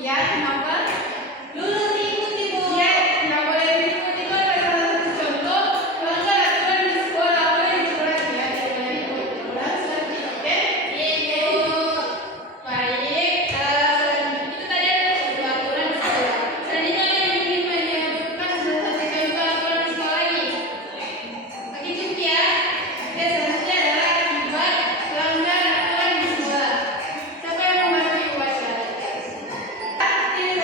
Ya, kenapa? Lulu diikuti, Bu. Ya, nggak boleh diikuti itu ada salah satu contoh melanggar aturan di sekolah, boleh di sekolah ya, tidak boleh diikuti. Ulang seperti itu, oke? Iya, Bu. Baik, itu tadi ada satu aturan di sekolah. Selanjutnya yang ingin menyebutkan salah satu contoh aturan di sekolah ini. Oke, cukup ya. Oke, selanjutnya adalah akibat melanggar aturan di sekolah. Siapa yang membantu upacara? Tidak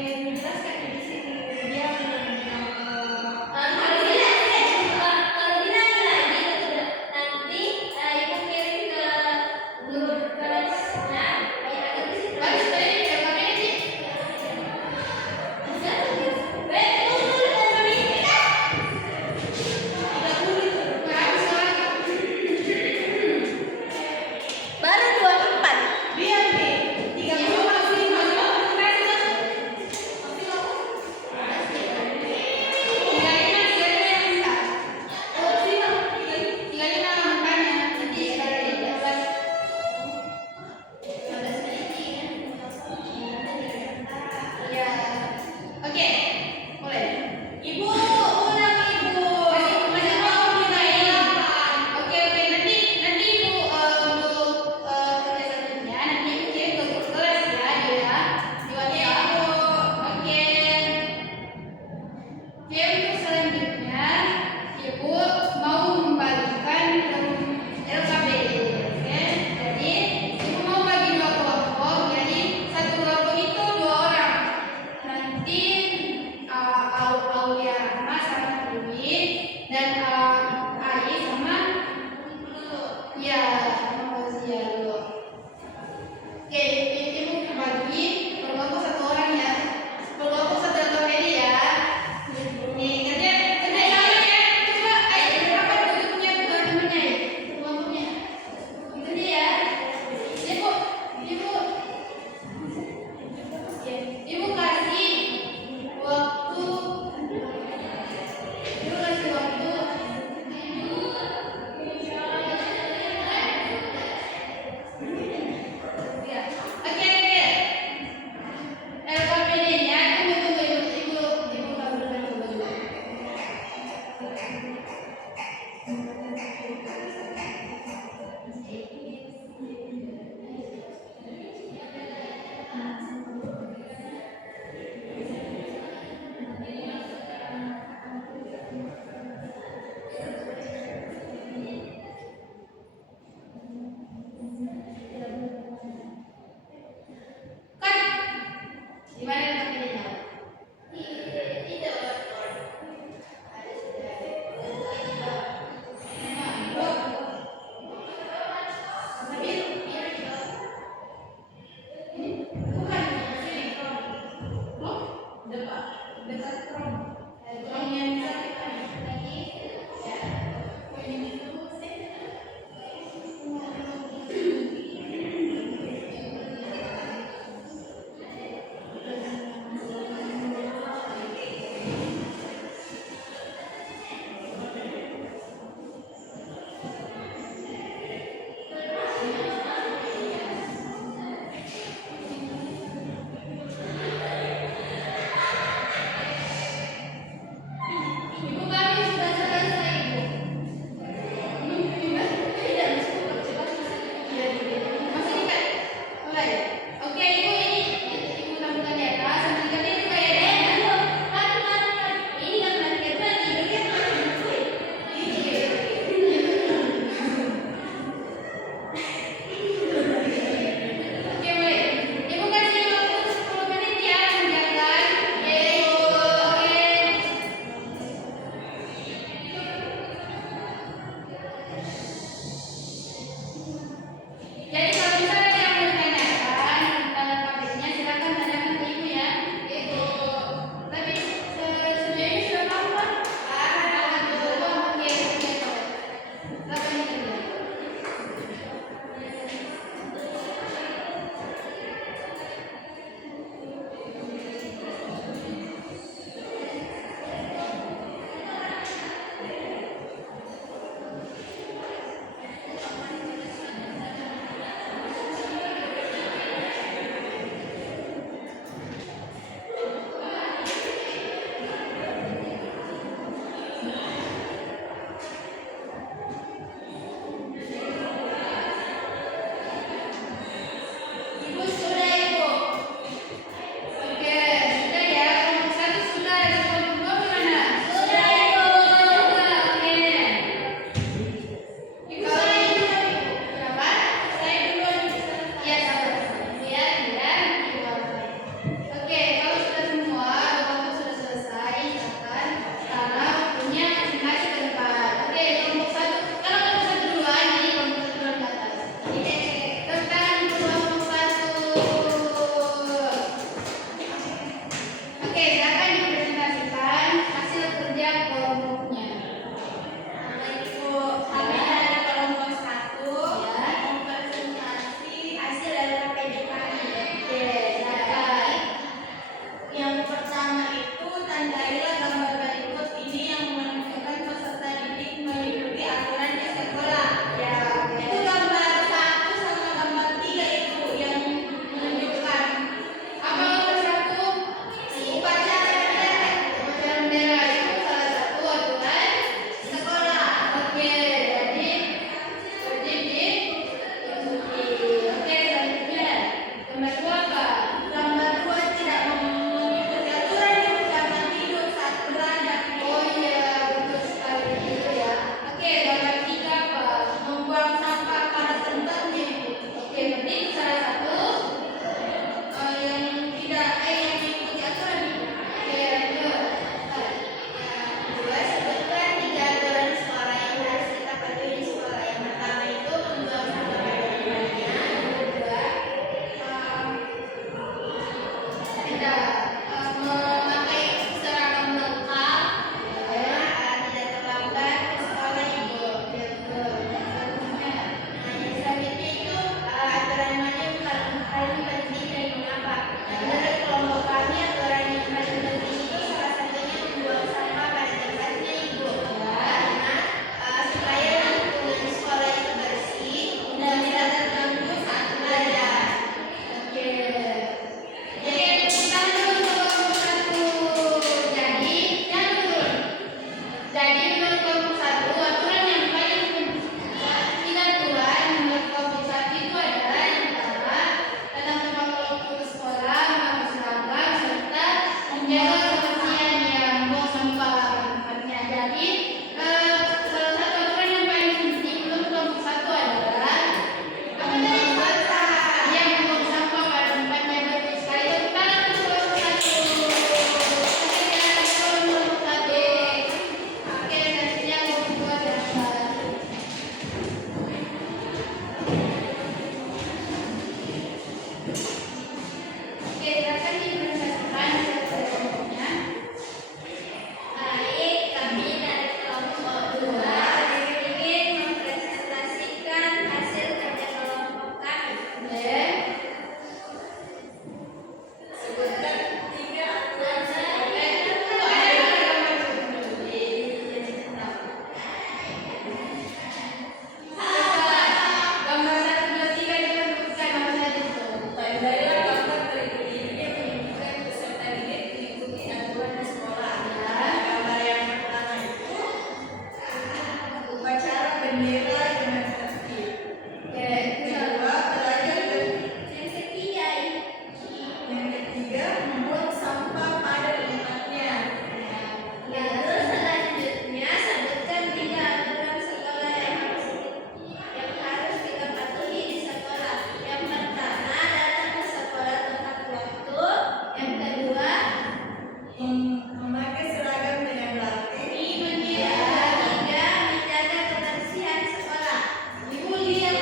menjelaskan di sini dia Kalau bilang lagi nanti ibu kirim ke grup kelasnya agar bisa bagus tadi jawabannya sih. Bagus lagi. Baru 24. Biar nih 30 masih 5. Oke, mulai. Ibu, ulang ibu. Masih mau mulai. Oke, nanti ibu untuk kerja selanjutnya nanti ibu kirim ke grup kelas ya, di WhatsApp. Oke. Oke, untuk selanjutnya ibu mau membagikan LKPD. Oke, jadi ibu mau bagi 2 kelompok. Jadi satu kelompok itu 2 orang. Nanti Aulia Rahma sama Dewi dan Ai sama ya sama Fazia dulu. Oke, ibu bagi per kelompok 1 orang ya. Per kelompok 1 LKPD ya. Nih, kerja sama ya. Coba apa duduknya teman-temannya ya? Kelompoknya. Itu dia ya. Ibu Ibu kasih waktu. Ibu kasih waktu. Ya. Oke. LKPD-nya tunggu ibu kabulkan dulu. Kan di mana LKPD-nya? menjaga kebersihan ya, membuang sampah pada tempatnya. Jadi salah satu aturan yang paling penting untuk kelompok satu adalah apa tadi? Yang membuang sampah pada tempatnya. Betul sekali. Tepuk tangan untuk kelompok satu. Oke, jangan kelompok satu. Oke, selanjutnya kelompok dua silakan. Oke, silakan dipresentasikan kelompoknya. Baik, kami dari kelompok 2 ingin mempresentasikan hasil kerja kelompok kami. Oke. Sebutkan 3 aturan Gambar 1, 2, 3 dibentukkan apa saja itu? Daerah gambar berikut ini menunjukkan peserta didik mengikuti aturan di sekolah. Gambar yang pertama itu upacara bendera dengan tertib. Oke, Kedua, pelajar yang ketiga membuang sampah pada tempatnya. Lalu selanjutnya sebutkan 3 aturan sekolah yang harus kita patuhi di sekolah. Yang pertama, datang ke sekolah tepat waktu. Yang kedua, memakai seragam dengan rapi. Yang ketiga, menjaga kebersihan sekolah. Ibu lihat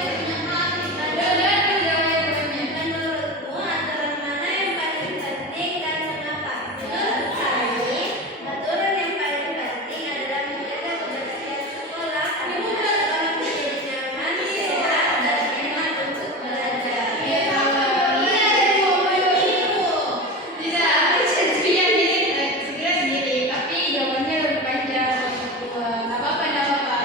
menurutmu aturan mana yang paling penting dan mengapa? Menurut saya, aturan yang paling penting adalah menjaga kebersihan sekolah agar sekolah menjadi nyaman, sehat, dan enak untuk belajar. Tidak, sendirian sendiri, tapi jawabannya lebih panjang. Nggak apa-apa, nggak apa-apa.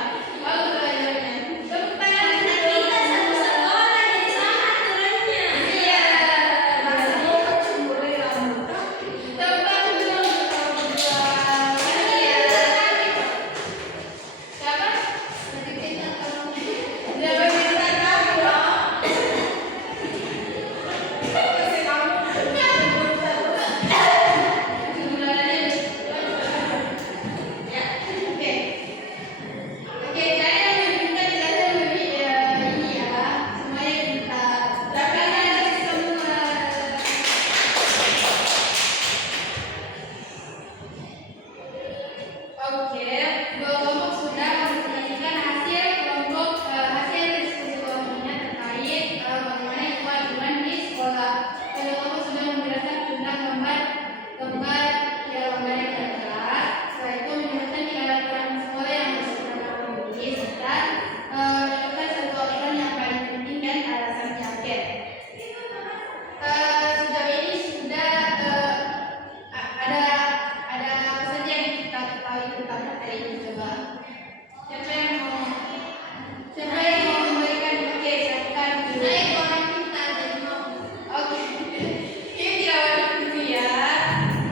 Bagus jawabannya. Tepuk tangan untuk Kita satu sekolah jadi sama aturannya. Iya. Cemburu kamu. Tepuk tangan dulu untuk kelompok dua. Iya. Siapa? Jawaban kita tahu dong. Oke. Oke, saya meminta jelasan lebih ini ya. Semuanya minta. Silakan semua. Oke, dua kelompok sudah mempresentasikan hasil diskusi kelompoknya terkait bagaimana itu aturan di sekolah. Kedua kelompok sudah menjelaskan tentang gambar yang terjelas. Setelah itu menjelaskan 3 aturan sekolah yang harus kita patuhi serta menentukan satu aturan yang paling penting dan alasannya. Oke. Sejauh ini sudah ada apa saja yang kita ketahui tentang materi ini coba. Siapa yang mau memberikan? Oke, silakan dulu. Saya orang pintar jadi mau. Oke. Ini tidak wajib dulu ya.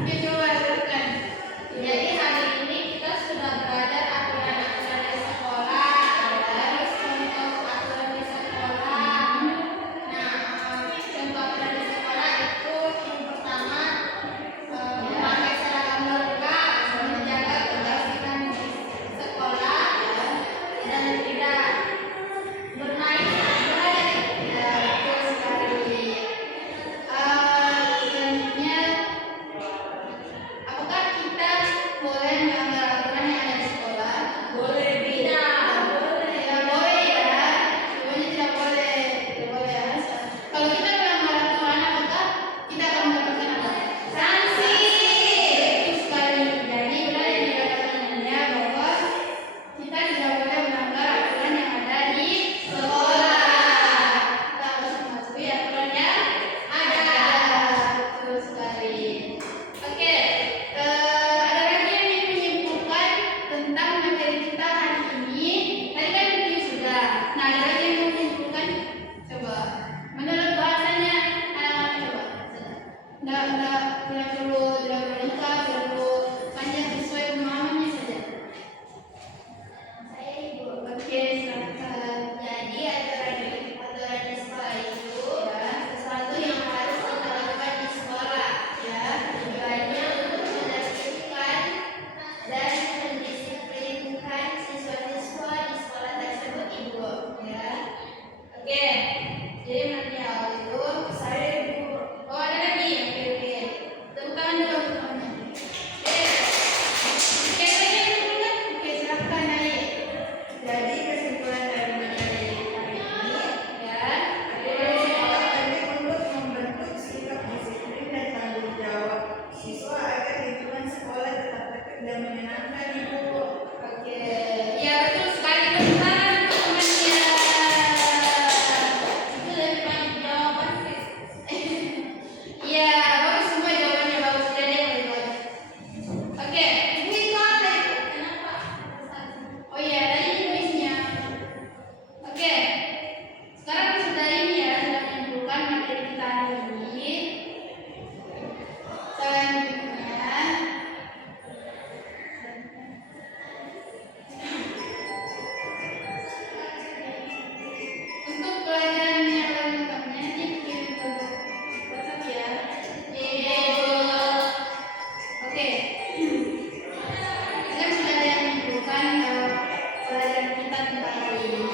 Oke, coba silakan. Jadi hari ini kita sudah belajar aturan-aturan di sekolah, terus contoh aturan di sekolah. Nah, contoh aturan di sekolah itu yang pertama memakai seragam lengkap, menjaga kebersihan di sekolah. Oke. Kan sudah ada yang menunjukkan pelajaran kita tentang hari ini.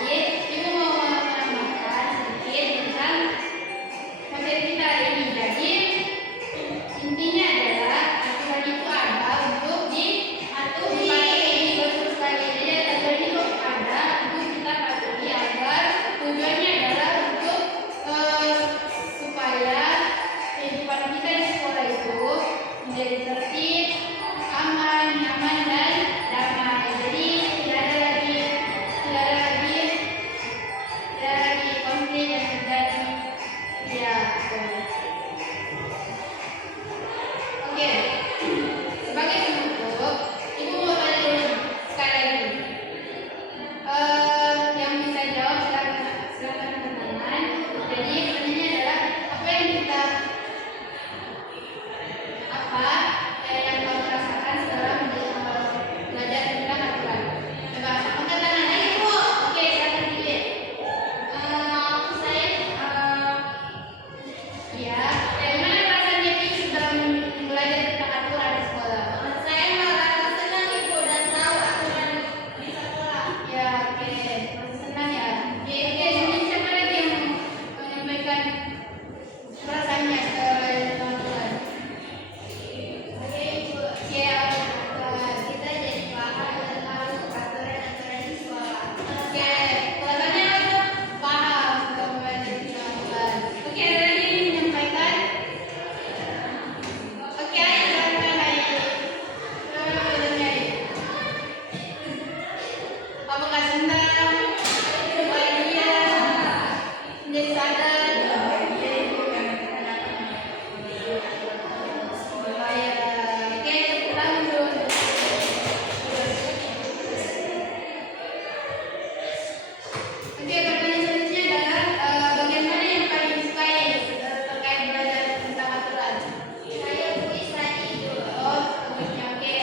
Jadi, ibu mau menambahkan sedikit tentang materi kita hari ini. Jadi, intinya adalah aturan itu ada untuk dipatuhi. Betul sekali. Jadi, aturan itu ada untuk kita patuhi agar tujuannya adalah untuk supaya kehidupan kita di sekolah itu menjadi tertib, aman, nyaman, dan damai. Jadi tidak ada lagi konflik yang terjadi. Ya, betul. Oke. Sebagai penutup, ibu mau tanya dulu sekali lagi. Yang bisa jawab silakan teman-teman. Jadi pertanyaannya adalah apa yang kamu rasakan setelah belajar tentang aturan? Coba angkat tangan lagi bu. Oke, silakan pilih. Ya, dari mana perasaan Devi setelah belajar tentang aturan di sekolah? Saya merasa senang ibu dan tahu aturan di sekolah. Ya, oke, masih senang ya. Oke, jadi siapa lagi yang mau menyampaikan perasaannya setelah belajar tentang aturan? Oke ibu, Ya, kita jadi paham dan tahu aturan-aturan di sekolah. oke, kelihatannya aku paham setelah belajar tentang aturan. Oke, ada lagi yang ingin menyampaikan? Oke, ayo silakan ayo. Silakan belajarnya ayo. Apakah senang? Bahagia? Menjadi sadar? Oke, tepuk tangan dulu. Oke, pertanyaan selanjutnya adalah bagian mana yang paling disukai terkait belajar tentang aturan? Saya tulis tadi ibu. Oh, bagusnya oke.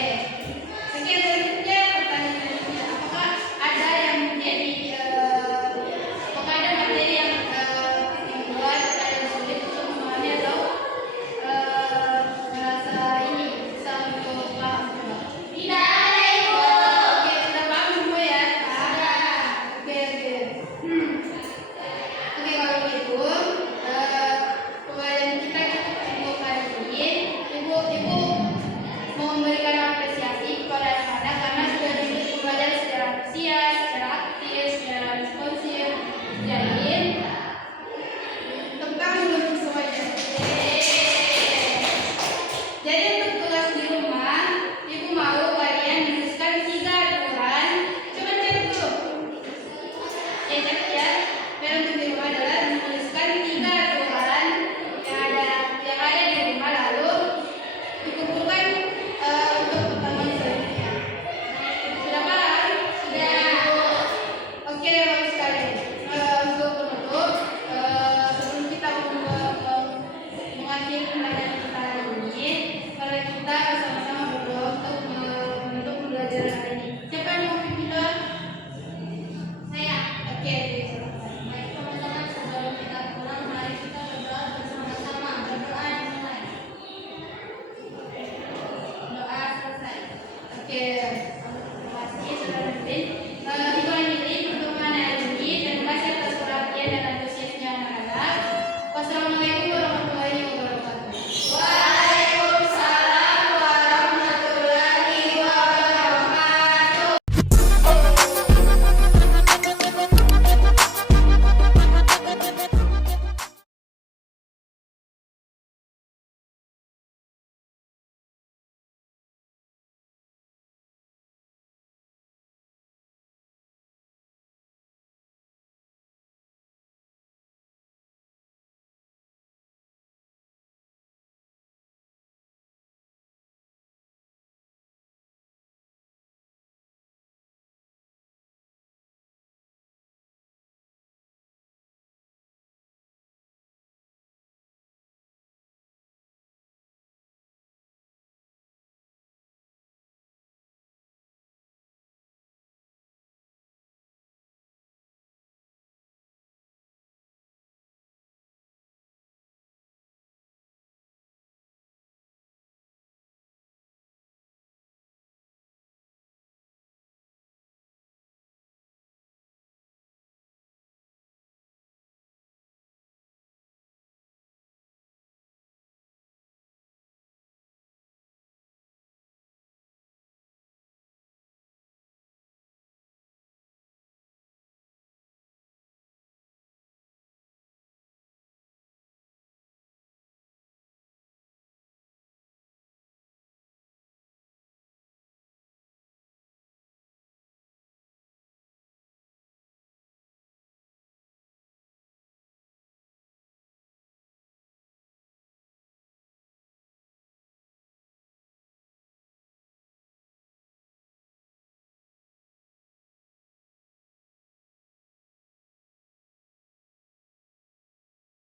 Oke, selanjutnya pertanyaan selanjutnya, apakah ada yang menjadi apakah ada materi yang membuat kalian sulit untuk memahami atau merasa ini susah untuk paham? Coba. Tidak ada ibu. Oke, sudah paham semua ya? Oke, oke. Oke, kalau begitu pembelajaran kita cukup hari ini. Ibu mau memberikan apresiasi kepada anak-anak karena sudah belajar secara antusias, secara aktif, secara responsif. Tepuk tangan dulu semuanya. Jadi untuk tugas di rumah, ibu mau kalian menuliskan 3 aturan. Coba cek dulu. Ya, cek ya. Dan untuk di rumah adalah menuliskan 3 aturan yang ada di rumah, lalu dikumpulkan untuk pertemuan selanjutnya. Sudah paham? Sudah. Oke, bagus sekali. Untuk penutup, sebelum kita mengakhiri pembelajaran kita hari ini, mari kita sama-sama berdoa untuk menutup pembelajaran hari ini. Siapa yang mau pimpin doa? Saya. Oke, silakan. Baik teman-teman, sebelum kita pulang, mari kita berdoa bersama-sama. Berdoa dimulai. Doa selesai. Oke,